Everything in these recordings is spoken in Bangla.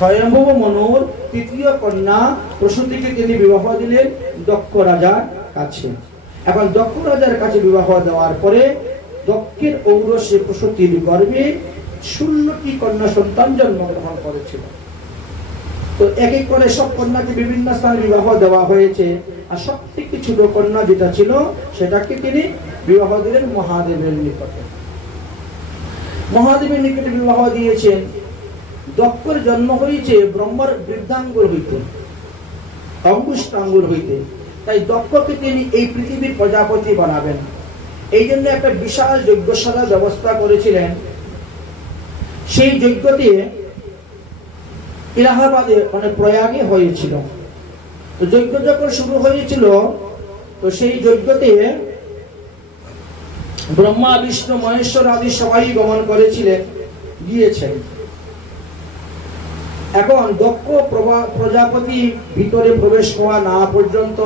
স্বয়ম্ভব মনুর তৃতীয় কন্যা প্রসূতিকে তিনি বিবাহ দিলেন দক্ষ রাজার কাছে। এখন দক্ষ রাজার কাছে বিবাহ দেওয়ার পরে দক্ষের ঔরসে প্রসূতির গর্ভে 16টি কন্যা সন্তান জন্মগ্রহণ করেছিল। তো এক এক করে সব কন্যাকে বিভিন্ন স্থানে বিবাহ দেওয়া হয়েছে। আর সবথেকে ছোট কন্যা যেটা ছিল সেটাকে তিনি বিবাহ দিলেন মহাদেবের নিকটে। মহাদেবের নিকটে বিবাহ দিয়েছেন। দক্ষের জন্ম হয়েছে ব্রহ্মার বৃদ্ধাঙ্গুর হইতে, অঙ্গুষ্টাঙ্গুর হইতে। তাই দক্ষকে তিনি এই পৃথিবীর প্রজাপতি বানাবেন, এই জন্য একটা বিশাল যজ্ঞশালার ব্যবস্থা করেছিলেন। সেই যজ্ঞটি ইলাহাবাদে মানে প্রয়াগে হয়েছিল। তো যজ্ঞ যখন শুরু হয়েছিল, তো সেই যজ্ঞতে ব্রহ্মা বিষ্ণু মহেশ্বর আদি সবাই গমন করেছিলেন, গিয়েছেন। এখন দক্ষ প্রজাপতি ভিতরে প্রবেশ করা না পর্যন্ত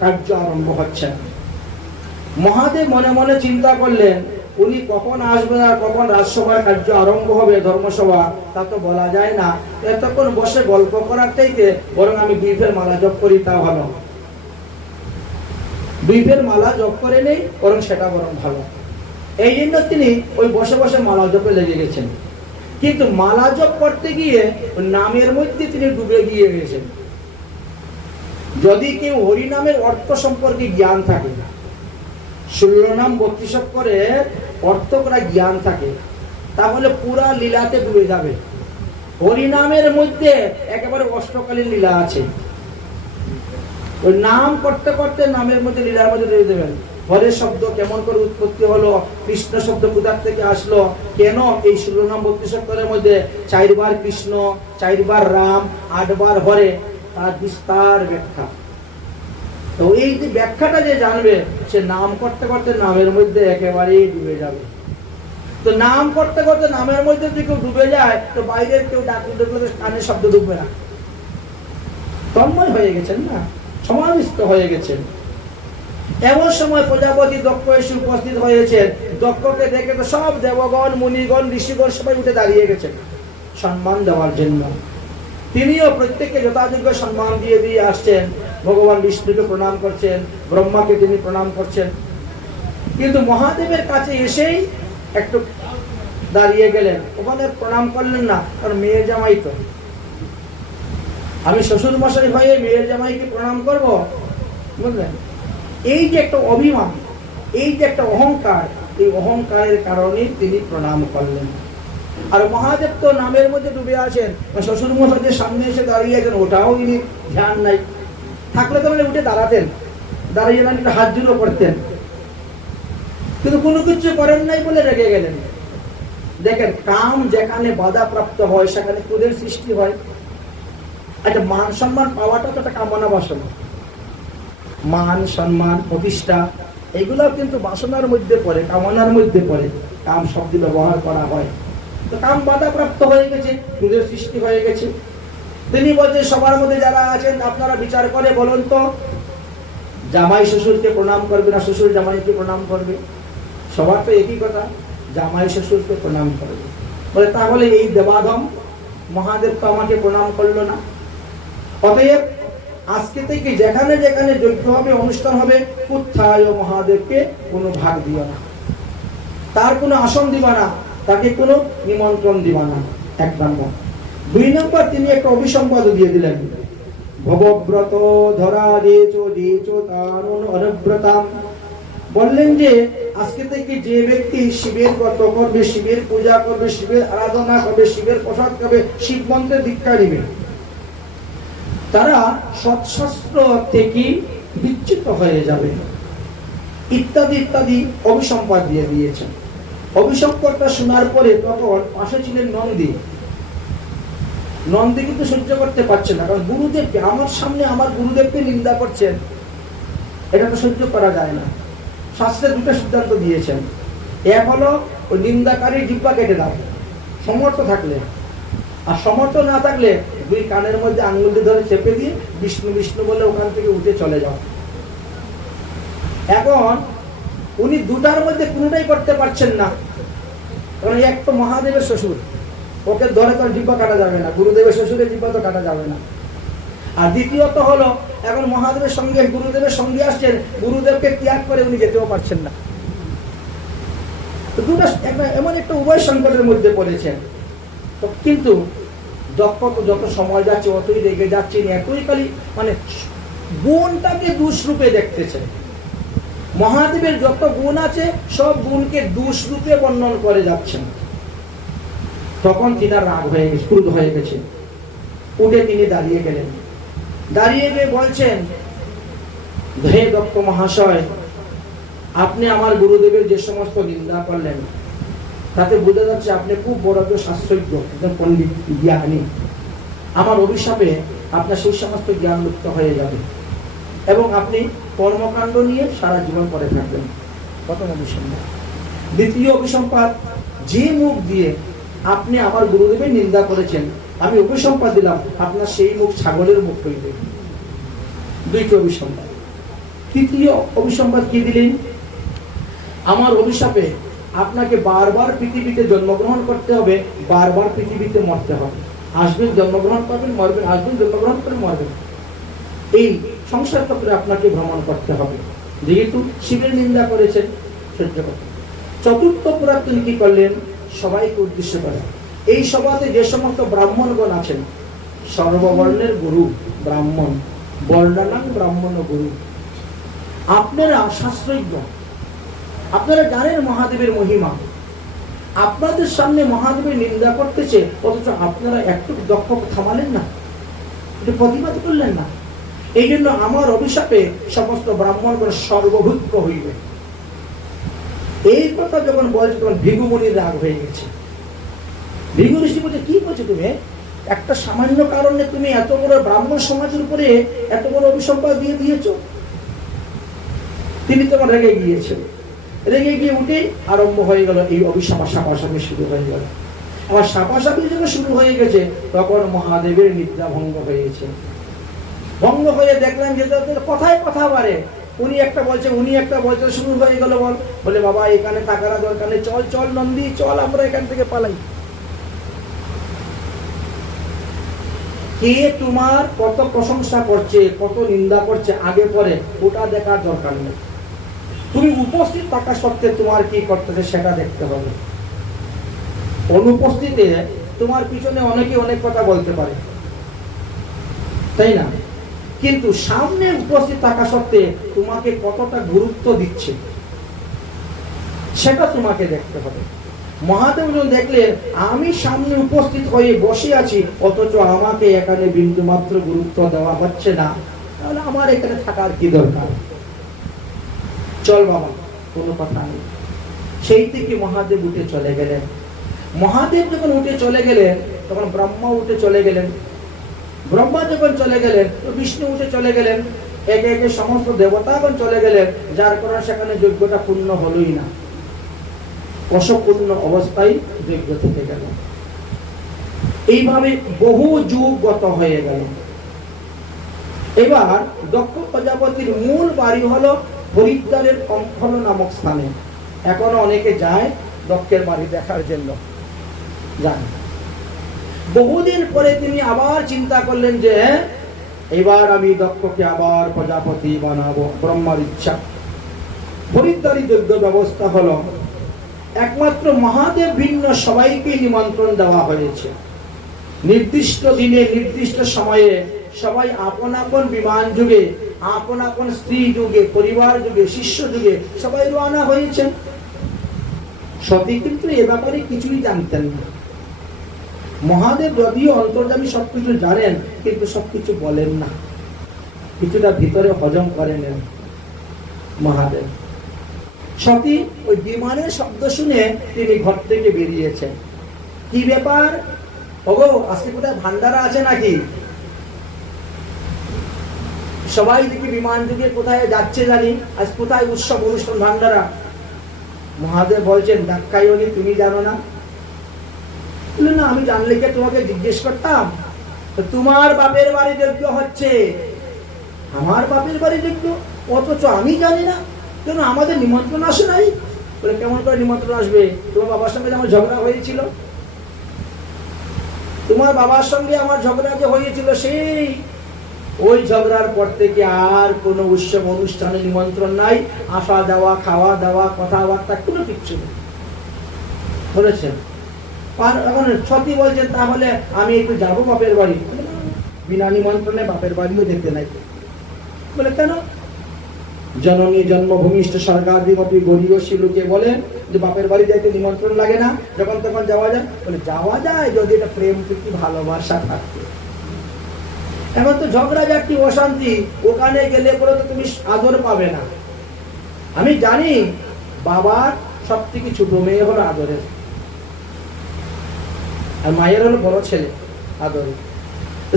কার্য আরম্ভ হচ্ছে। মহাদেব মনে মনে চিন্তা করলেন, উনি কখন আসবেন আর কখন রাজসভার কার্য আরম্ভ হবে, ধর্মসভা, তা তো বলা যায় না। এতক্ষণ বসে গল্প করার চাইতে বরং আমি বিফের মালা জপ করি, তা ভালো। বিফের মালা জপ করে নেই, বরং সেটা বরং ভালো। এই জন্য তিনি ওই বসে বসে মালা জপে লেগে গেছেন। কিন্তু মালা জপ করতে গিয়ে নামের মধ্যে তিনি ডুবে গিয়ে গেছেন। যদি কেউ হরিনামের অর্থ সম্পর্কে জ্ঞান থাকে, 16 নাম 32 করে অর্থ করা জ্ঞান থাকে, তাহলে পুরা লীলাতে ডুবে যাবে। হরিনামের মধ্যে একেবারে অষ্টকালীন লীলা আছে। ওই নাম করতে করতে নামের মধ্যে লীলার মধ্যে ডুবে দেবেন। হরের শব্দ কেমন করে উৎপত্তি হলো, কৃষ্ণ শব্দ কোথার থেকে আসলো, কেন এই 16 নাম 32 অক্ষরের মধ্যে 4 বার কৃষ্ণ, 4 বার রাম, 8 বার হরে, তার বিস্তার ব্যাখ্যা। তো এই যে ব্যাখ্যাটা যে জানবে, সে নাম করতে করতে নামের মধ্যে একেবারেই ডুবে যাবে। তো নাম করতে করতে নামের মধ্যে যদি কেউ ডুবে যায়, তো বাইরের কেউ ডাকলে কানের শব্দ ডুববে না। তন্ময় হয়ে গেছেন না, সমাবিষ্ট হয়ে গেছেন। এমন সময় প্রজাপতি দক্ষ এসে উপস্থিত হয়েছেন। দক্ষকে দেখে তো সব দেবগণ, মুনিগণ, ঋষিগণ সবাই উঠে দাঁড়িয়ে গেছেন সম্মান দেওয়ার জন্য। তিনিও প্রত্যেককে যথাযোগ্য সম্মান দিয়ে দিয়ে আসছেন। ভগবান বিষ্ণুকে প্রণাম করছেন, ব্রহ্মাকে তিনি প্রণাম করছেন। কিন্তু মহাদেবের কাছে এসেই একটু দাঁড়িয়ে গেলেন, ওখানে প্রণাম করলেন না, কারণ মেয়ের জামাই তো। আমি শ্বশুর মশাই হয়ে মেয়ের জামাইকে প্রণাম করব, বুঝলেন? এই যে একটা অভিমান, এই যে একটা অহংকার, এই অহংকারের কারণে তিনি প্রণাম করলেন। আর মহাদেব তো নামের মধ্যে ডুবে আছেন, শ্বশুর মশাইদের সামনে এসে দাঁড়িয়ে আছেন, ওটাও ইনি ধ্যান নাই। থাকলে তো উঠে দাঁড়াতেন, দাঁড়িয়ে একটু হাত জুড়ো করতেন, কিন্তু কোনো কিছু করেন নাই বলে রেগে গেলেন। দেখেন, কাম যেখানে বাধা প্রাপ্ত হয় সেখানে ক্রোধের সৃষ্টি হয়। একটা মান সম্মান পাওয়াটা তো একটা কামনা বাসনা। মান সম্মান প্রতিষ্ঠা এগুলো কিন্তু বাসনার মধ্যে পড়ে, কামনার মধ্যে পড়ে। কাম শব্দ ব্যবহার করা হয়। তো কাম বাধা প্রাপ্ত হয়ে গেছে, ক্রোধের সৃষ্টি হয়ে গেছে। তিনি বলছেন, সবার মধ্যে যারা আছেন আপনারা বিচার করে বলুন তো, জামাই শ্বশুরকে প্রণাম করবে না শ্বশুর জামাইকে প্রণাম করবে? সবার তো একই কথা, জামাই শ্বশুরকে প্রণাম করবে। বলে তাহলে এই দেবাধম মহাদেব তো আমাকে প্রণাম করলো না। অতএব আজকে থেকে যেখানে যেখানে যজ্ঞ হবে, অনুষ্ঠান হবে, কোথায় মহাদেবকে কোনো ভাগ দিও না, তার কোনো আসন দিবা না, তাকে কোনো নিমন্ত্রণ দিবা না। 1 নম্বর। 2 নম্বর, তিনি একটা অভিসম্বাদ দিয়ে দিলেন। ভবব্রত ধরা দেচো দেচো তারুণ অনুব্রতাম। বললেন যে আজকে থেকে যে ব্যক্তি শিবের ব্রত করবে, শিবের পূজা করবে, শিবের আরাধনা করবে, শিবের প্রসাদ খাবে, শিব মন্ত্রের দীক্ষা নেবে, তারা সৎশাস্ত্র থেকে বিচ্যুত হয়ে যাবে, ইত্যাদি ইত্যাদি অভিসম্পাদ দিয়ে দিয়েছেন। অভিসম্পাদটা শোনার পরে তখন পাশে ছিলেন নন্দী। নন্দী কিন্তু সহ্য করতে পারছে না, কারণ গুরুদেবকে আমার সামনে আমার গুরুদেবকে নিন্দা করছেন, এটা তো সহ্য করা যায় না। শাস্ত্রে 2টা সিদ্ধান্ত দিয়েছেন। এক হলো ওই নিন্দাকারী জিহ্বা কেটে দাও, সমর্থ থাকলে, আর সমর্থ না থাকলে 2 কানের মধ্যে আঙুল দিয়ে ধরে চেপে দিয়ে বিষ্ণু বিষ্ণু বলে ওখান থেকে উঠে চলে যাও। এখন উনি 2টার মধ্যে কোনোটাই করতে পারছেন না, কারণ এক তো মহাদেবের শ্বশুর, ওকে ধরে তো জিব্বা কাটা যাবে না, গুরুদেবের শ্বশুরের জিব্বা তো কাটা যাবে না। আর দ্বিতীয়ত হলো, এখন মহাদেবের সঙ্গে গুরুদেবের সঙ্গে আসছেন, গুরুদেবকে ত্যাগ করে উনি যেতেও পারছেন না। দুটো এমন একটা উভয় সংকটের মধ্যে পড়েছেন। তো কিন্তু দক্ষ তো যত সময় যাচ্ছে অতই রেগে যাচ্ছেন, এতই খালি মানে গুণটাকে দুষ্রূপে দেখতেছেন। মহাদেবের যত গুণ আছে সব গুণকে দুষ্রূপে বর্ণন করে যাচ্ছেন। তখন তিনার রাগ হয়ে গেছে, ক্রুদ্ধ হয়ে গেছে। উঠে তিনি দাঁড়িয়ে গেলেন, দাঁড়িয়ে গিয়ে বলছেন, হে দক্ষ মহাশয়, আপনি আমার গুরুদেবের যে সমস্ত নিন্দা করলেন তাতে বোঝা যাচ্ছে আপনি খুব বড় শাস্ত্রজ্ঞ, একজন পণ্ডিত জ্ঞানী। আমার অভিশাপে আপনার সেই সমস্ত জ্ঞান লুপ্ত হয়ে যাবে এবং আপনি কর্মকাণ্ড নিয়ে সারা জীবন পড়ে থাকবেন। প্রথম অভিসম্পাদ। দ্বিতীয় অভিসম্পাদ, যে মুখ দিয়ে আপনি আমার গুরুদেবের নিন্দা করেছেন আমি অভিসম্পাদ দিলাম আপনার সেই মুখ ছাগলের মুখ হইবে। দুইটি অভিসম্পাদ। তৃতীয় অভিসম্পাদ কি দিলেন, আমার অভিশাপে আপনাকে বারবার পৃথিবীতে জন্মগ্রহণ করতে হবে, বারবার পৃথিবীতে মরতে হবে। আসবেন, জন্মগ্রহণ করবেন, মরবেন, আসবেন, জন্মগ্রহণ করে মরবেন। এই সংসার চক্রে আপনাকে ভ্রমণ করতে হবে, যেহেতু শিবের নিন্দা করেছেন সহ্য করতে। চতুর্থ পুরাণ তিনি কি করলেন, সবাইকে উদ্দেশ্য করে, এই সভাতে যে সমস্ত ব্রাহ্মণগণ আছেন, সর্ববর্ণের গুরু ব্রাহ্মণ, বর্ণানাং ব্রাহ্মণ গুরু, আপনারা শাস্ত্রজ্ঞ, আপনারা জানেন মহাদেবের মহিমা, আপনাদের সামনে মহাদেবের নিন্দা করতেছে, অথচ আপনারা একটু দক্ষ থামালেন না, এটা প্রতিবাদ করলেন না। এই জন্য আমার অভিশাপে সমস্ত ব্রাহ্মণগণ সর্বভূত হইবে। এই কথা যখন বলছে তখন ভৃগুমুনির রাগ হয়ে গেছে। ভৃগু ঋষি বলছে, কি বলছো তুমি? একটা সামান্য কারণে তুমি এত বড় ব্রাহ্মণ সমাজের উপরে এত বড় অভিসম্পাদ দিয়ে দিয়েছ। তিনি তোমার রেগে গিয়েছেন, রেগে গিয়ে উঠে আরম্ভ হয়ে গেল এই সাপাসাপি শুরু হয়ে গেল। আবার সাপাসাপি যখন শুরু হয়ে গেছে তখন মহাদেবের নিদ্রা ভঙ্গ হয়েছে। ভঙ্গ হয়ে দেখলেন যে কথায় কথা বাড়ে, উনি একটা বলছে উনি একটা বলছে, শুরু হয়ে গেল বলে বাবা এখানে থাকার দরকার নেই, চল চল নন্দী চল, আমরা এখান থেকে পালাই। কে তোমার কত প্রশংসা করছে, কত নিন্দা করছে আগে পরে ওটা দেখার দরকার নেই, তুমি উপস্থিত থাকা সত্ত্বে তোমার কি করতেছে সেটা দেখতে হবে। অনুপস্থিতে তোমার পিছনে অনেকে অনেক কথা বলতে পারে, তাই না? কিন্তু সামনে উপস্থিত থাকা সত্ত্বে তোমাকে কতটা গুরুত্ব দিচ্ছে সেটা তোমাকে দেখতে হবে। মহাদেব দেখলে আমি সামনে উপস্থিত হয়ে বসে আছি অথচ আমাকে এখানে বিন্দু মাত্র গুরুত্ব দেওয়া হচ্ছে না, তাহলে আমার এখানে থাকার কি দরকার? চল বাবা, কোনো কথা নেই। সেই থেকে মহাদেব উঠে চলে গেলেন। মহাদেব যখন উঠে চলে গেলেন তখন ব্রহ্মা উঠে চলে গেলেন। ব্রহ্মা যখন চলে গেলেন তো বিষ্ণু উঠে চলে গেলেন, একে একে সমস্ত দেবতাগণ চলে গেলেন, যার কারণে সেখানে যজ্ঞটা পূর্ণ হলোই না, অসপূর্ণ অবস্থায় যজ্ঞ থেকে গেল। এইভাবে বহু যুগ গত হয়ে গেল। এবার দক্ষ প্রজাপতির মূল বাড়ি হলো হরিদ্বারের কম্ফল নামক স্থানে। এখনো অনেকে যায় দক্ষের বাড়ি দেখার জন্য, যান। বহুদিন পরে তিনি আবার চিন্তা করলেন যে এবার আমি দক্ষকে আবার প্রজাপতি বানাবো, ব্রহ্মার ইচ্ছা। হরিদ্বারী যজ্ঞ ব্যবস্থা হলো, একমাত্র মহাদেব ভিন্ন সবাইকে নিমন্ত্রণ দেওয়া হয়েছে। নির্দিষ্ট দিনে নির্দিষ্ট সময়ে সবাই আপন আপন বিমান যুগে, আপন আপন স্ত্রী যুগে, পরিবার যুগে, শিষ্য যুগে সবাই রওনা হয়েছেন। সতী কিন্তু এ ব্যাপারে কিছুই জানতেন না। মহাদেব যদিও অন্তর্যামী সবকিছু জানেন কিন্তু সবকিছু বলেন না, কিছুটা ভিতরে হজম করে নেন মহাদেব। সতী ওই বিমানের শব্দ শুনে তিনি ঘর থেকে বেরিয়েছেন। কি ব্যাপার? ওগো, আজকে কোথায় ভান্ডারা আছে নাকি? সবাই দেখি বিমান যুগে কোথায় যাচ্ছে জানি, আজ কোথায় উৎসব অনুষ্ঠান ভান্ডারা। মহাদেব বলছেন, ডাক্কাইনি তুমি জানো না? না, আমি জানলে কি তোমাকে জিজ্ঞেস করতাম? তোমার বাপের বাড়ি যজ্ঞ হচ্ছে। আমার বাপের বাড়ি যজ্ঞ, অথচ আমি জানি না? কেন আমাদের নিমন্ত্রণ আসে নাই? বলে কেমন করে নিমন্ত্রণ আসবে? তোমার বাবার সঙ্গে যেমন ঝগড়া হয়েছিল। তোমার বাবার সঙ্গে আমার ঝগড়া যে হয়েছিল, সেই ওই ঝগড়ার পর থেকে আর কোনো উৎসব অনুষ্ঠানে নিমন্ত্রণ নাই, আসা যাওয়া, খাওয়া দাওয়া, কথাবার্তা কোনো কিচ্ছু নেই বলেছেন। আর এখন সতী বলছেন তাহলে আমি একটু যাবো বাপের বাড়ি। বিনা নিমন্ত্রণে বাপের বাড়িও যেতে নাই। বলে কেন? জননী জন্মভূমিষ্ঠ স্বর্গাধিপতি গরীয়সী লোকে বলেন যে বাপের বাড়ি যাইতে নিমন্ত্রণ লাগে না, যখন তখন যাওয়া যায়। বলে যাওয়া যায় যদি এটা প্রেম প্রীতি ভালোবাসা থাকে। এখন তো ঝগড়া ঝাঁটি অশান্তি, ওখানে গেলে পরে তো তুমি আদর পাবে না। আমি জানি বাবার সব থেকে ছোট মেয়ে হলো আদরের, আর মায়ের হলো বড় ছেলে আদরের।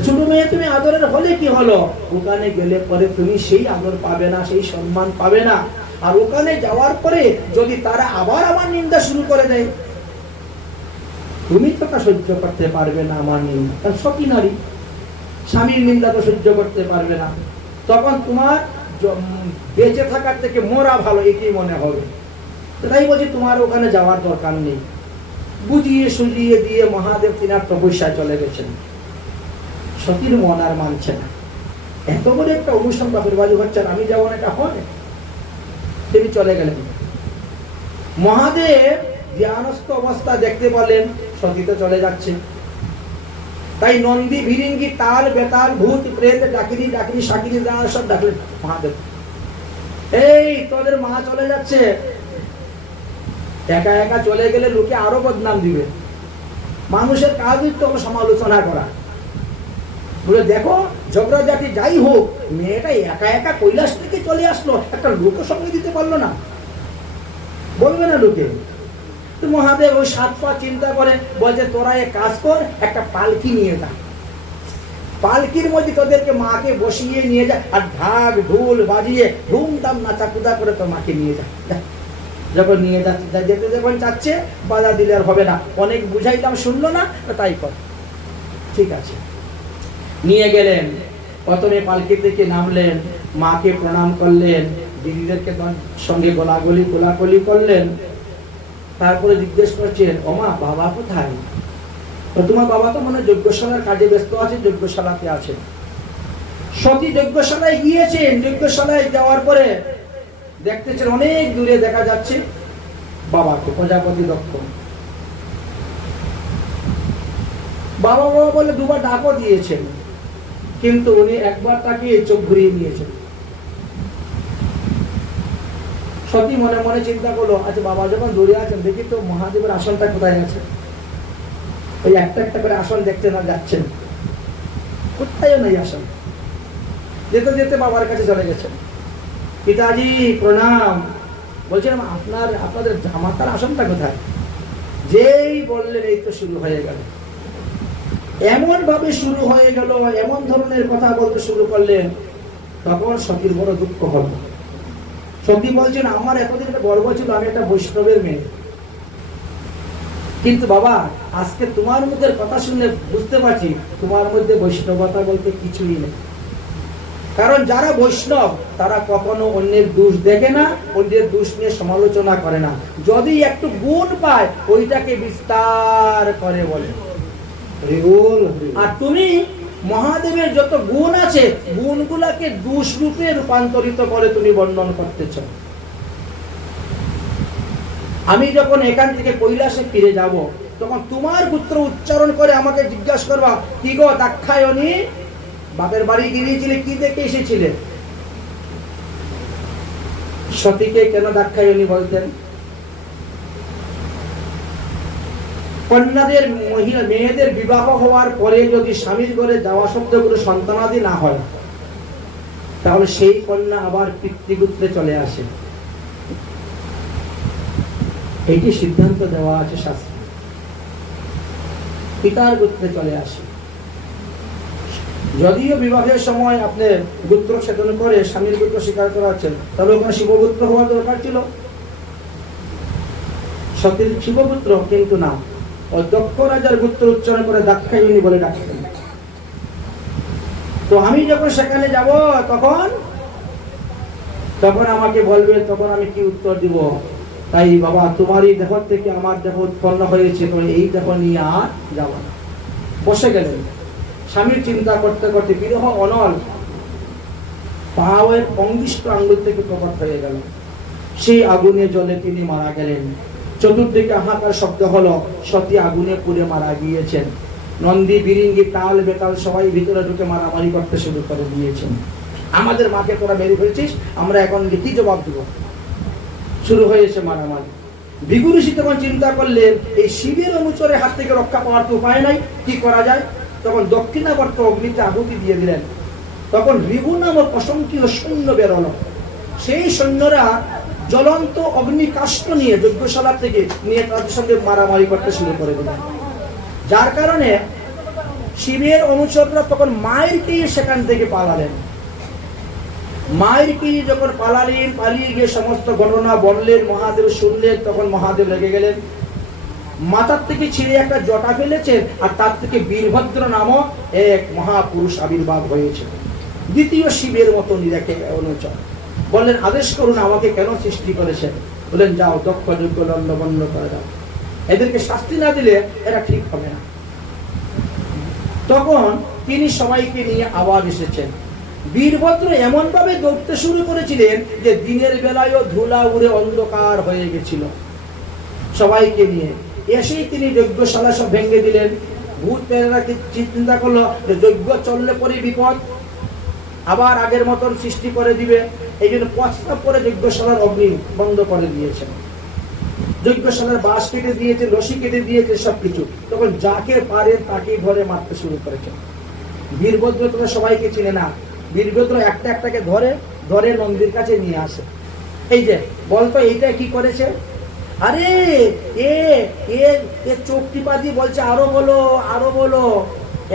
ছোট মেয়ে তুমি আদরের হলে কি হলো, ওখানে গেলে পরে তুমি সেই আদর পাবে না, সেই সম্মান পাবে না। আর ওখানে যাওয়ার পরে যদি তারা আবার আমার নিন্দা শুরু করে দেয়, তুমি তো তা সহ্য করতে পারবে না আমার নিন্দা। কারণ সতী নারী, স্বামীর নিন্দা তো সহ্য করতে পারবে না। তখন তোমার বেঁচে থাকার থেকে মরা ভালো এটাই মনে হবে। তাই বলছি তোমার ওখানে যাওয়ার দরকার নেই। বুঝিয়ে সুঝিয়ে দিয়ে মহাদেব তিনার তপস্যায় চলে গেছেন। সতীর মন আর মানছে না। এত বড় একটা অনুষ্ঠান বাপের বাড়ি হচ্ছে, আমি যাবো না, এটা হয়? তিনি চলে গেলেন। মহাদেব জ্ঞানস্থ অবস্থা দেখতে পেলেন সতী তো চলে যাচ্ছে। তাই নন্দী ভিরিঙ্গি তাল বেতাল ভূত প্রেত ডাকিনি ডাকিনি শাকিনি যারা সব ডাকলেন মহাদেব, এই তোদের মা চলে যাচ্ছে। একা একা চলে গেলে লোকে আরো বদনাম দিবে। মানুষের কাজই তো সমালোচনা করা। বলে দেখো ঝগড়া জাতি যাই হোক, মেয়েটা একা একা কৈলাস থেকে চলে আসলো, একটা লোক সঙ্গে দিতে পারলো না, বলবে না লোকে? তো মহাদেব ওই 7 পা চিন্তা করে বলছে তোরা এক কাজ কর, একটা পালকি নিয়ে যা, পালকির মধ্যে তোদেরকে মাকে বসিয়ে নিয়ে যা, আর ঢাক ঢোল বাজিয়ে ধুমধাম নাচাকুদা করে তোর মাকে নিয়ে যা। যখন নিয়ে যাচ্ছে, যেতে যখন চাচ্ছে বাধা দিলে আর হবে না। অনেক বুঝাইলাম শুনলো না, তাই কর, ঠিক আছে। নিয়ে গেলেন, প্রথমে পালকি থেকে নামলেন, মাকে প্রণাম করলেন, দিদিদেরকে সঙ্গে গোলাগুলি করলেন। তারপরে জিজ্ঞেস করছেন, ও মা বাবা কোথায়? তোমার বাবা তো মনে যজ্ঞশালার কাজে ব্যস্ত আছে, যজ্ঞশালাতে আছে। সতী যজ্ঞশালায় গিয়েছেন। যজ্ঞশালায় যাওয়ার পরে দেখতেছেন অনেক দূরে দেখা যাচ্ছে বাবাকে, প্রজাপতি দক্ষ। বাবা বাবা বলে দুবার ডাকও দিয়েছেন, কিন্তু উনি একবার তাকে চোখ ঘুরিয়ে নিয়েছেন। সতী মনে মনে চিন্তা করলো, আচ্ছা বাবা যখন দূরে আছেন, দেখি তো মহাদেবের আসনটা কোথায় আছে। ওই একটা একটা করে আসন দেখতে না যাচ্ছেন, কোথায় নেই আসন। যেতে যেতে বাবার কাছে চলে গেছেন। পিতাজি প্রণাম। বলছিলাম আপনাদের জামাতার আসনটা কোথায়? যেই বললেন এই তো শুরু হয়ে গেল। এমন ভাবে শুরু হয়ে গেল, এমন ধরনের কথা বলতে শুরু করলেন। তখন সতীর বড় দুঃখ হল। সতী বলছেন আমার এতদিন একটা গর্ব ছিল, আমি একটা বৈষ্ণবের মেয়ে, কিন্তু বাবা আজকে তোমার মুখের কথা শুনে বুঝতে পারছি তোমার মধ্যে বৈষ্ণবতা বলতে কিছুই নেই। কারণ যারা বৈষ্ণব তারা কখনো অন্যের দোষ দেখে না, অন্যের দোষ নিয়ে সমালোচনা করে না। যদি একটু গুণ পায় ওইটাকে বিস্তার করে বলে। আর তুমি মহাদেবের যত গুণ আছে, গুণগুলাকে দোষ রূপে রূপান্তরিত করে তুমি বর্ণন করতেছ। আমি যখন এখান থেকে কৈলাসে ফিরে যাব, তখন তোমার পুত্র উচ্চারণ করে আমাকে জিজ্ঞাসা করবা, কি গো দাক্ষায়ণী, বাপের বাড়ি গিয়েছিলে, কি দেখে এসেছিলে? সতীকে কেন দাক্ষায়ণী বলতেন? কন্যাদের মেয়েদের বিবাহ হওয়ার পরে যদি স্বামীর ঘরে যাওয়া সত্ত্বেও কোনো সন্তানাদি না হয়, তাহলে সেই কন্যা আবার পিতৃগুত্রে চলে আসে। এইটি সিদ্ধান্ত দেওয়া আছে শাস্ত্রে, পিতার গোত্রে চলে আসে। যদিও বিবাহের সময় আপনি গোত্র ছেদন করে স্বামীর গোত্র স্বীকার করাচ্ছেন, তবে ওখানে শিবগোত্র হওয়ার দরকার ছিল। সতীর শিবগোত্র, কিন্তু না, দক্ষ রাজার গোত্র উচ্চারণ করে দাক্ষায়ণী বলে ডাকতেন। তো আমি যখন সেখানে যাব তখন আমাকে বলবে, তখন আমি কি উত্তর দিব? তাই বাবা তোমার এই দেহ থেকে আমার দেহ উৎপন্ন হয়েছে, তো এই দেহ নিয়ে আর যাব না। বসে গেলেন। স্বামীর চিন্তা করতে করতে বিরহ অনল পায়ের অঙ্গুষ্ঠ আঙ্গুল থেকে প্রকট হয়ে গেল। সেই আগুনে জলে তিনি মারা গেলেন। চতুর্দিকে হাহাকার শব্দ হলো, সতী আগুনে পুড়ে মারা গিয়েছেন। নন্দী বিরিঙ্গি তাল বেতাল সবাই ভিতরে ঢুকে মারামারি করতে শুরু করে দিয়েছেন। আমাদের মাকে তোরা মেরে ফেলছিস, আমরা এখন কি জবাব দেব? শুরু হয়েছে মারামারি। ভৃগু ঋষি তখন চিন্তা করলেন, এই শিবের অনুচরের হাত থেকে রক্ষা পাওয়ার তো উপায় নাই, কি করা যায়? তখন দক্ষিণাবর্ত অগ্নিতে আহুতি দিয়ে দিলেন। তখন রিভু নামক অসংখ্য সৈন্য বেরোলো। সেই সৈন্যরা জ্বলন্ত অগ্নিকাষ্ঠ নিয়ে যজ্ঞশালা থেকে নিয়ে তাদের সঙ্গে মারামারি করতে শুরু করে দিলেন। যার কারণে শিবের অনুচররা তখন মায়েরকে সেখান থেকে পালালেন। মায়েরকে যখন পালালেন, পালিয়ে গিয়ে সমস্ত ঘটনা বললেন, মহাদেব শুনলেন। তখন মহাদেব রেগে গেলেন। মাথার থেকে ছিঁড়ে একটা জটা ফেলেছেন, আর তার থেকে বীরভদ্র নামক এক মহাপুরুষ আবির্ভাব হয়েছে, দ্বিতীয় শিবের মতো নিরেখে অনুচর। বললেন, আদেশ করুন, আমাকে কেন সৃষ্টি করেছেন? বললেন, যাও দক্ষ যজ্ঞ দণ্ডবন্ধ করে দাও, এদেরকে শাস্তি না দিলে এরা ঠিক হবে না। তখন তিনি সবাইকে নিয়ে আবার এসেছেন। বীরভদ্র এমন ভাবে দৌড়তে শুরু করেছিলেন যে দিনের বেলায়ও ধুলা উড়ে অন্ধকার হয়ে গেছিল। সবাইকে নিয়ে এসেই তিনি যজ্ঞশালা সব ভেঙে দিলেন। ভূত প্রেরণা চিন্তা করলো যে যজ্ঞ চললে পরে বিপদ, আবার আগের মতন সৃষ্টি করে দিবে। এই জন্য প্রস্তাব করে যজ্ঞশালার অগ্নি বন্ধ করে দিয়েছেন। যজ্ঞশালার বাঁশ কেটে দিয়েছে, রশি কেটে দিয়েছে, সবকিছু। তখন যাকে পারে তাকে ধরে মারতে শুরু করেছেন। বীরভদ্র তো সবাইকে চিনে না। বীরভদ্র একটা একটাকে ধরে ধরে নন্দীর কাছে নিয়ে আসে। এই যে বলতো এইটা কি করেছে? আরে এ এ এ চোখ টিপা দিয়ে বলছে, আরো বলো আরো বলো।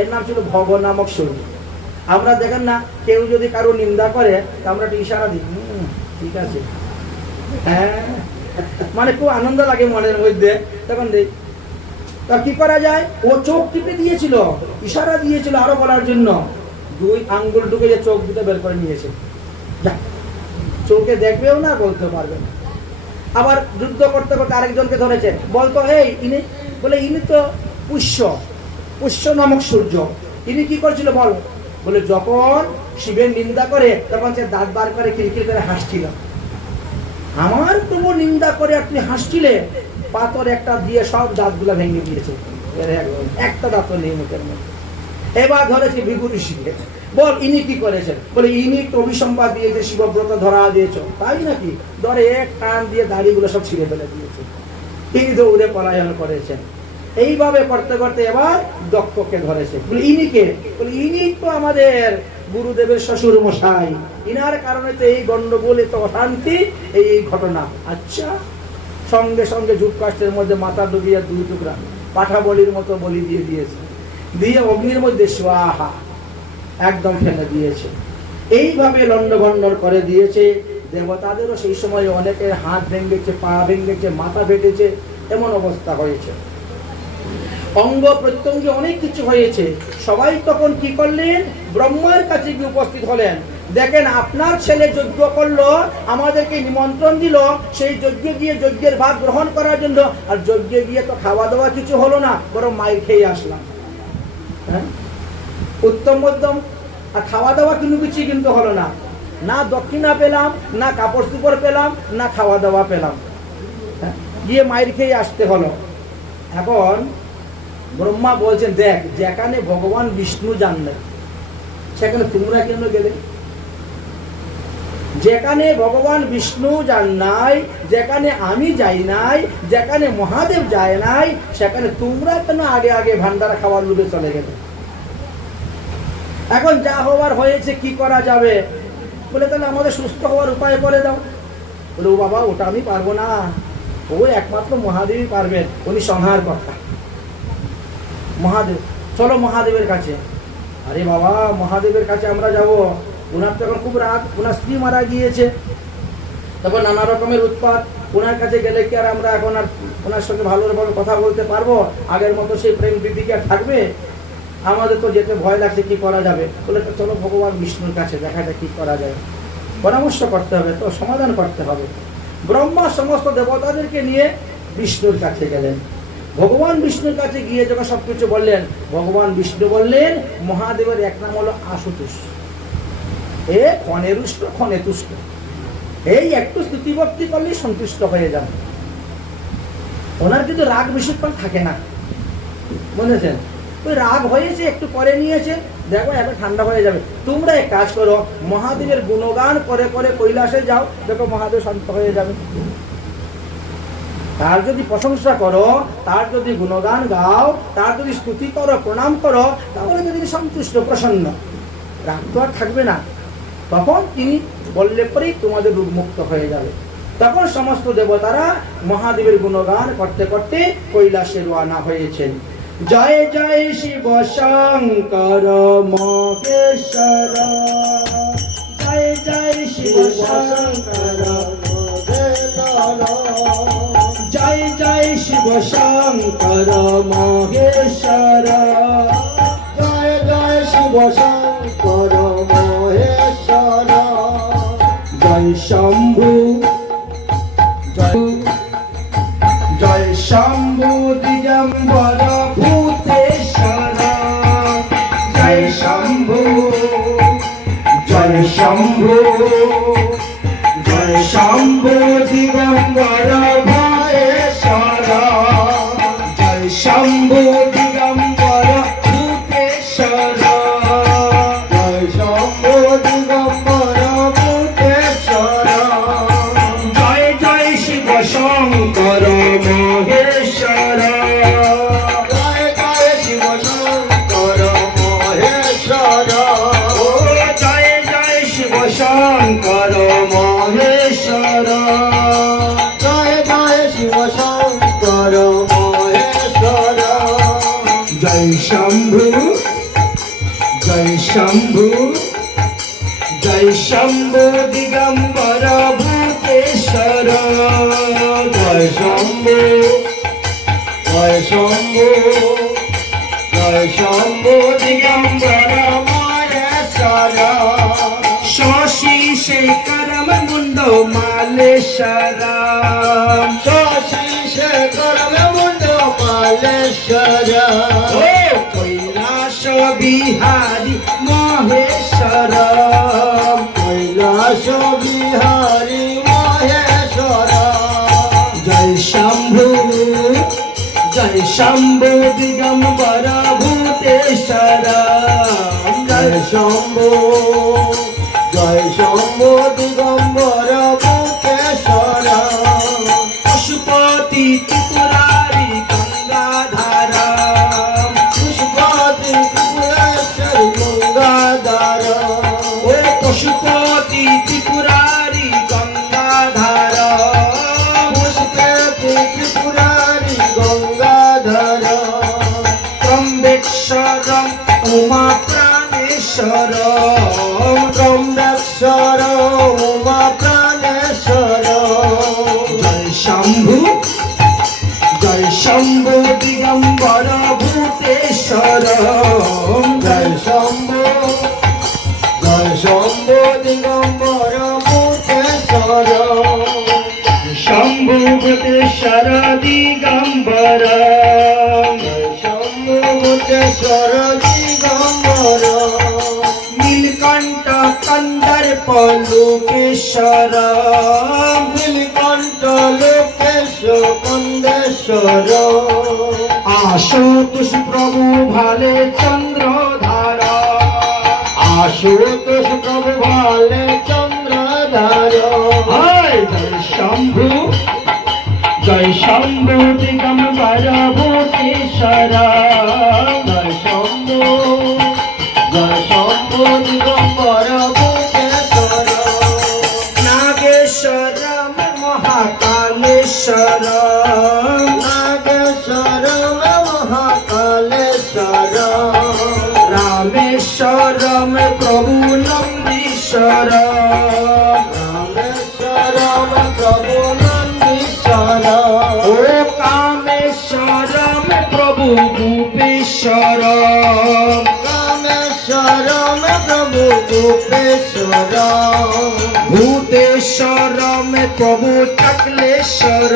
এর নাম ছিল ভগ নামক সূর্য। আমরা দেখেন না, কেউ যদি কারো নিন্দা করে আমরা একটু ইশারা দিই, ঠিক আছে, হ্যাঁ, মানে খুব আনন্দ লাগে মনের মধ্যে। তখন দেখ তা কি করা যায়, ও চোখ টিপে দিয়েছিল, ইশারা দিয়েছিল আরো বলার জন্য। দুই আঙ্গুল ঢুকে যে চোখ দুটো বের করে নিয়েছে, চোখে দেখবেও না, বলতে পারবে না। আবার যুদ্ধ করতে করতে আরেকজনকে ধরেছে, বলতো এই ইনি, বলে ইনি তো পুষ্য, পুষ্য নামক সূর্য। ইনি কি করছিল বল? বলে যখন শিবের নিন্দা করে তখন সে দাঁত বার করে খিলখিল করে হাসছিল। আমার তবু নিন্দা করে আপনি হাসছিলে, পাথর একটা দিয়ে সব দাঁতগুলা ভেঙে দিয়েছে, একটা দাঁত নেই মুখের মধ্যে। এবার ধরেছে ভৃগু ঋষিকে, বল ইনি কি করেছেন? বলে ইনি তো অভিসম্পাদ দিয়েছে, শিবব্রত ধরা দিয়েছ। তাই নাকি? ধরে এক টান দিয়ে দাড়িগুলো সব ছিঁড়ে ফেলে দিয়েছে। তিনি দৌড়ে পলায়ন করেছেন। এইভাবে করতে করতে এবার দক্ষকে ধরেছে। বলে ইনি কে? বলে ইনি তো আমাদের গুরুদেবের শ্বশুর মশাই, ইনার কারণে তো এই গন্ডগোল, এত অশান্তি, এই ঘটনা। আচ্ছা, সঙ্গে সঙ্গে যুগকাষ্টের মধ্যে মাথা ডুবিয়ে দুই টুকরা পাঠা বলির মতো বলি দিয়ে দিয়েছে, দিয়ে অগ্নির মধ্যে সোয়াহা একদম ফেলে দিয়েছে। এইভাবে লন্ডভন্ডর করে দিয়েছে। দেবতাদেরও সেই সময় অনেকের হাত ভেঙেছে, পা ভেঙেছে, মাথা ফেটেছে, এমন অবস্থা হয়েছে। অঙ্গ প্রত্যঙ্গে অনেক কিছু হয়েছে। সবাই তখন কি করলেন? ব্রহ্মার কাছে গিয়ে উপস্থিত হলেন। দেখেন, আপনার ছেলে যজ্ঞ করলো, আমাদেরকে নিমন্ত্রণ দিল সেই যজ্ঞে গিয়ে যজ্ঞের ভাগ গ্রহণ করার জন্য, আর যজ্ঞে গিয়ে তো খাওয়া দাওয়া কিছু হলো না, বরং মাইর খেয়ে আসলাম। হ্যাঁ, উত্তম মধ্যম, আর খাওয়া দাওয়া কিন্তু কিছুই কিন্তু হলো না। না দক্ষিণা পেলাম, না কাপড় চোপড় পেলাম, না খাওয়া দাওয়া পেলাম, গিয়ে মাইর খেয়ে আসতে হলো। এখন ব্রহ্মা বলছেন, দেখ, যেখানে ভগবান বিষ্ণু জানলেন সেখানে তোমরা কেন গেলে? যেখানে ভগবান বিষ্ণু যান নাই, যেখানে আমি যাই নাই, যেখানে মহাদেব যায় নাই, সেখানে তোমরা কেন আগে আগে ভান্ডারা খাওয়ার লোভে চলে গেলে? এখন যা হওয়ার হয়েছে, কি করা যাবে? বলে তাহলে আমাদের সুস্থ হওয়ার উপায় করে দাও। বলে, ও বাবা, ওটা আমি পারবো না, ও একমাত্র মহাদেবই পারবেন, উনি সংহার কর্তা। মহাদেব, চলো মহাদেবের কাছে। আরে বাবা, মহাদেবের কাছে আমরা যাব? ওনার তখন খুব রাগ, ওনার স্ত্রী মারা গিয়েছে, তখন নানা রকমের উৎপাত। ওনার কাছে গেলে কি আর আমরা এখন আর ওনার সঙ্গে ভালোভাবে কথা বলতে পারবো? আগের মতো সেই প্রেম প্রীতি কি আর থাকবে? আমাদের তো যেতে ভয় লাগছে, কি করা যাবে? বলে, তো চলো ভগবান বিষ্ণুর কাছে, দেখা যায় কি করা যায়। পরামর্শ করতে হবে, তো সমাধান করতে হবে। ব্রহ্মা সমস্ত দেবতাদেরকে নিয়ে বিষ্ণুর কাছে গেলেন। ভগবান বিষ্ণুর কাছে গিয়ে যখন সবকিছু বললেন, ভগবান বিষ্ণু বললেন মহাদেবের এক নাম হলো আশুতোষ। এ ক্ষণে রুষ্ট ক্ষণে তুষ্ট, এই একটু স্তুতি ভক্তি করলেই সন্তুষ্ট হয়ে যান। ওনার কিন্তু রাগ বেশিক্ষণ থাকে না, বুঝেছেন? ওই রাগ হয়েছে একটু করে নিয়েছে, দেখো এখন ঠান্ডা হয়ে যাবে। তোমরা এক কাজ করো, মহাদেবের গুণগান করে করে কৈলাসে যাও, দেখো মহাদেব শান্ত হয়ে যাবে। তার যদি প্রশংসা করো, তার যদি গুণগান গাও, তার যদি স্তুতি করো, প্রণাম করো, তাহলে যদি সন্তুষ্ট প্রসন্ন, রাগ তো আর থাকবে না। তখন তিনি বললে পরেই তোমাদের রোগ মুক্ত হয়ে যাবে। তখন সমস্ত দেবতারা মহাদেবের গুণগান করতে করতে কৈলাসে রওনা হয়েছেন। জয় জয় শিব শঙ্কর মহেশ্বর, জয় জয় শিব শঙ্কর মহেশ্বর, জয় জয় শিব শঙ্কর মহেশ্বর, জয় জয় শিব শঙ্কর মহেশ্বর, জয় শম্ভু জয় শম্ভু দিগম্বর ভূতেশ্বর, জয় শম্ভু জয় শম্ভু জয় শম্ভু দিগম্বর ভূতেশ্বর, জয় শম্ভু দিগম্বর ভূতেশ্বর, জয় শম্ভু দিগম্বর ভূতেশ্বর, জয় জয় শিব শঙ্কর মহেশ্বর, জয় জয় শিব শঙ্কর মহেশ্বর, ও জয় জয় শিব শঙ্কর মহেশ্বর, জয় জয় শিব শঙ্কর মহেশ্বর, জয় শম্ভু জয় শম্ভু জয় শম্ভু দিগম্বর ভূতেশ্বর, জয় শম্ভু জয় শম্ভু জয় শম্ভু দিগম্বর মহেশ্বর, শশী শেখরম মুন্ড মালেশ্বর, শশী শেখরম মুন্ড মালেশ্বর, ও কৈলাস বিহারী মহেশ্বর, কৈলাস বিহারী মহেশ্বর, জয় শম্ভু জয় শম্ভু দিগম্বর ভূতেশ্বর, জয় শম্ভু দিগম্বর ভূতেশ্বর, পশুপতি ত্রিপুরারি গঙ্গাধার, পশুপতি ত্রিপুরেশ্বর গঙ্গাধার, ও পশুপতি ত্রিপুরারি গঙ্গাধার, পশুপতি ত্রিপুরারি গঙ্গাধার, ত্রম্বেশ্বর উমা প্রাণেশ্বর, ত্রম্বেশ্বর উমা প্রাণেশ্বর, জয় শম্ভু দিগম্বর ভূতেশ্বর, জয় শম্ভু দিগম্বর ভূতেশ্বর, শম্ভু ভূতেশ্বর দিগম্বর, শম্ভু ভূতেশ্বর দিগম্বর, নীলকণ্ঠ কন্দর্প লোকেশ্বর, নীলকণ্ঠ লোকেশ্বর কন্দেশ্বর, আশুতোষ প্রভু ভালে চন্দ্রধার, আশুতোষ প্রভু ভালে চন্দ্রধার, জয় শম্ভু দিগম্বর ভূতেশ্বর, জয় শম্ভু দিগম্বর ভূতেশ্বর, নাগেশ্বর মহাকালেশ্বর, নাগেশ্বর মহাকালেশ্বর, রামেশ্বর প্রভু নন্দীশ্বর, রামেশ্বর প্রভু নন্দীশ্বর, ও কামেশ্বর প্রভু ভূপেশ্বর, কামেশ্বর প্রভু প্রভু ভূতেশ্বর, ভূতেশ্বরম প্রভু টকলেশ্বর,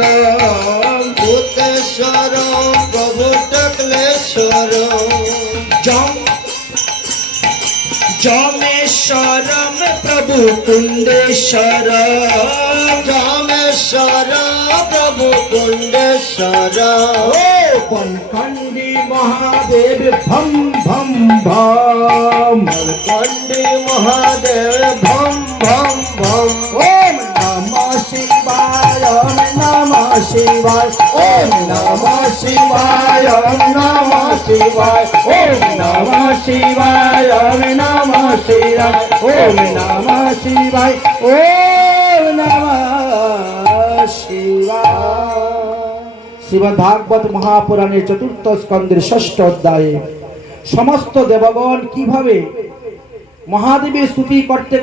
ভূতেশ্বর প্রভু টকলেশ্বর, যমেশ্বরম প্রভু কুণ্ডেশ্বর, রামেশ্বর প্রভু কুণ্ডেশ্বর, ও পনখণ্ডী মহাদেব ভম ভম ভম, কণ্ডী মহাদেব ভম ভম ভম, ওম নমঃ শিবায়, ওম নমঃ শিবায়, ওম নমঃ শিবায়, ওম নমঃ শিবায়, ওম নমঃ শিবায়, ওম নমঃ শিবায়, ওম নমঃ শিবায়, ওম নমঃ শিবায়। শ্রীমদ্ ভাগবত মহাপুরাণের চতুর্থ স্কন্ধের ষষ্ঠ অধ্যায়ে সমস্ত দেবগণ কিভাবে মহাদেবের স্তুতি করতে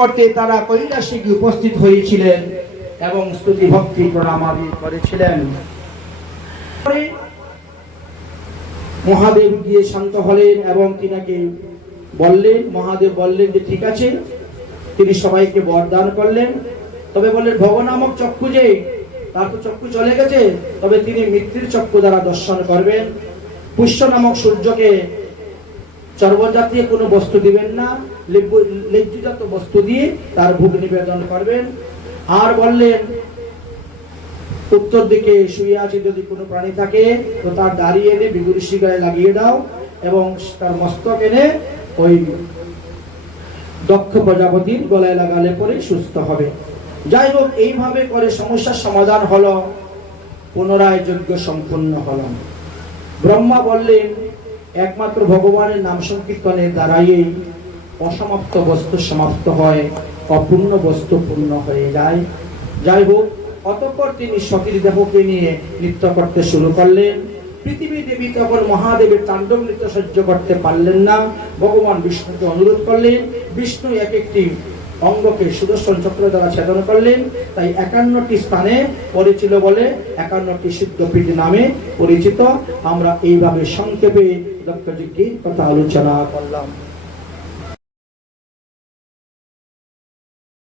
করতে তারা কৈলাসে গিয়ে উপস্থিত হয়েছিলেন এবং স্তুতি ভক্তি প্রণামাদি করেছিলেন। পরে মহাদেব গিয়ে শান্ত হলেন এবং তিনাকে বললেন, মহাদেব বললেন যে ঠিক আছে, তিনি সবাইকে বরদান করলেন। তবে বললেন ভব নামক চক্ষু যে, তার তো চক্ষু চলে গেছে, তবে তিনি মৃত্যুর চক্ষু দ্বারা দর্শন করবেন। পুষ্য নামক সূর্যকে চর্বজাতীয় কোনো বস্তু দিবেন না, লেজ্জুজাত বস্তু দিয়ে তার ভোগ নিবেদন করবেন। আর বললেন উত্তর দিকে শুয়ে আছে যদি কোনো প্রাণী থাকে তো তার দাড়ি এনে বিগুরিশি গায়ে লাগিয়ে দাও এবং তার মস্তক এনে ওই দক্ষ প্রজাপতির গলায় লাগালে পরে সুস্থ হবে। যাই হোক, এইভাবে করে সমস্যার সমাধান হলো, পুনরায় যজ্ঞ সম্পূর্ণ হল। ব্রহ্মা বললেন একমাত্র ভগবানের নাম সংকীর্তনের দ্বারাই অসমাপ্ত বস্তু সমাপ্ত হয়, অপূর্ণ বস্তু পূর্ণ হয়ে যায়। যাই হোক, অতঃপর তিনি সতীর দেহকে নিয়ে নৃত্য করতে শুরু করলেন। পৃথিবী দেবী তখন মহাদেবের তাণ্ডব নৃত্য সহ্য করতে পারলেন না, ভগবান বিষ্ণুকে অনুরোধ করলেন। বিষ্ণু এক একটি অঙ্গকে সুদর্শন চক্র দ্বারা ছেদন করলেন। তাই 51টি স্থানে পরিচিত বলে 51টি সিদ্ধপীঠ নামে পরিচিত। আমরা এইভাবে সংক্ষেপে দক্ষযজ্ঞের কথা আলোচনা করলাম।